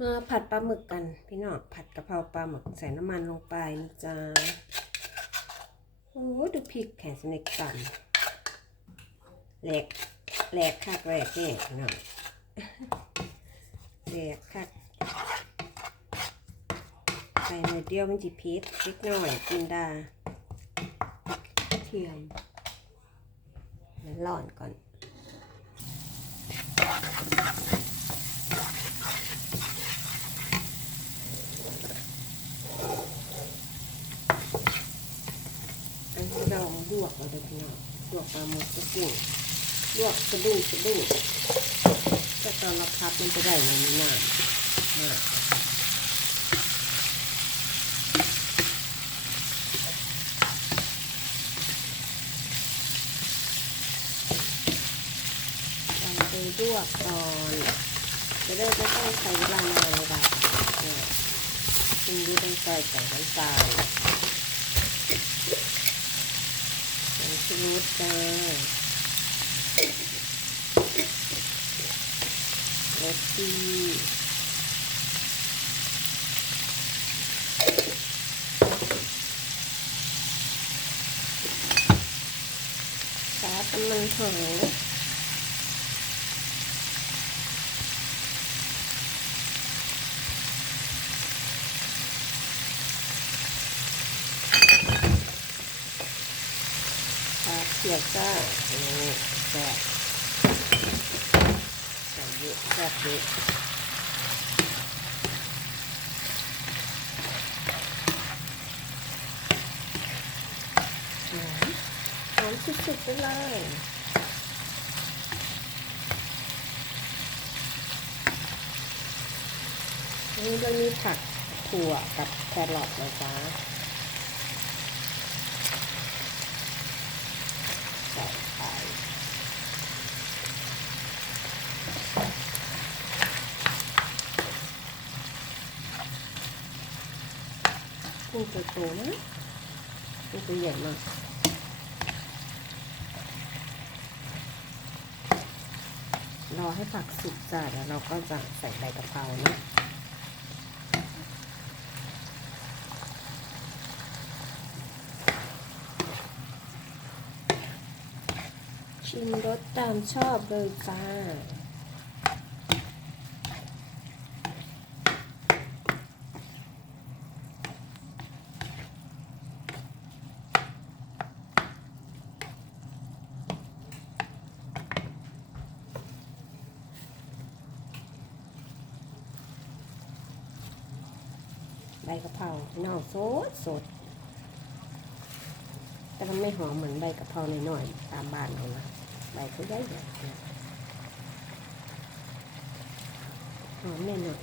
มาผัดปลาหมึกกันพี่น้องผัดกะเพราปลาหมึกใส่น้ำมันลงไปนะจ๊ะโอ้ดูพริกแขนสนิกต่ำแหลกแหลกคักแหลกเนี่ยพี่น้องแหลกคักใส่หน่อยเดียวมันจีพิษพริกหน่อยกินดาเทียมมันร้อนก่อน อันนี้เรา ลวกเราเลยพี่น้องลวกปลาหมึกกระปุกลวกสะดุ้งสะดุ้งถ้าตอนเราพับมันจะได้ในนี้นานมากลวกก่อนจะได้ไม่ต้องใช้เวลานานเลยแบบเนี่ยคุณดูต้งใส่ใส่น้ำตาลผง ชูรสเลยรสดีซอสน้ำมันหอะ เขียวจ้านี่แซ่บใส่เยอะแซ่บเยอะหอมหอมสุดๆไปเลยนี่ก็มีผักถั่วกับแครอทนะจ๊ะ ใส่ไปกุ้งตัวโตนะกุ้งตัวใหญ่มากรอให้ผักสุกจ้ะแล้วเราก็จะใส่ใบกะเพรานะ ชิมรสตามชอบเลยจ้าใบกะเพราพี่น้องสดสด แต่มันไม่หอมเหมือนใบกะเพราหน่อยๆตามบ้านเรานะ ใบเขาใหญ่ใหญ่นะหอมแน่นอน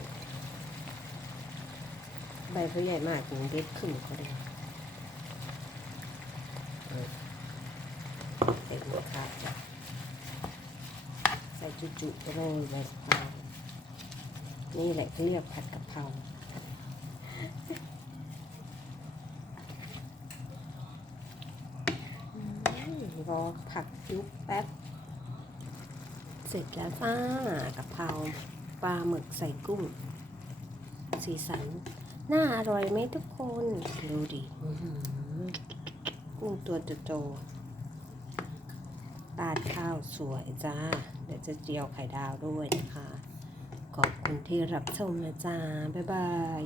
ใบเขาใหญ่มากถึงเด็ดขึ้นเขาเลยเออใส่หัวขาดใส่จุๆโรยใบกะเพรานี่แหละเขาเรียกผัดกะเพรา รอผักยุบแป๊บ เสร็จแล้วจ้ากะเพราปลาหมึกใส่กุ้ง สีสัน น่าอร่อยไหมทุกคน ดูดิกุ้งตัวโตๆตาดข้าวสวยจ้า เดี๋ยวจะเจียวไข่ดาวด้วยนะคะ ขอบคุณที่รับชมนะจ้า บ๊ายบาย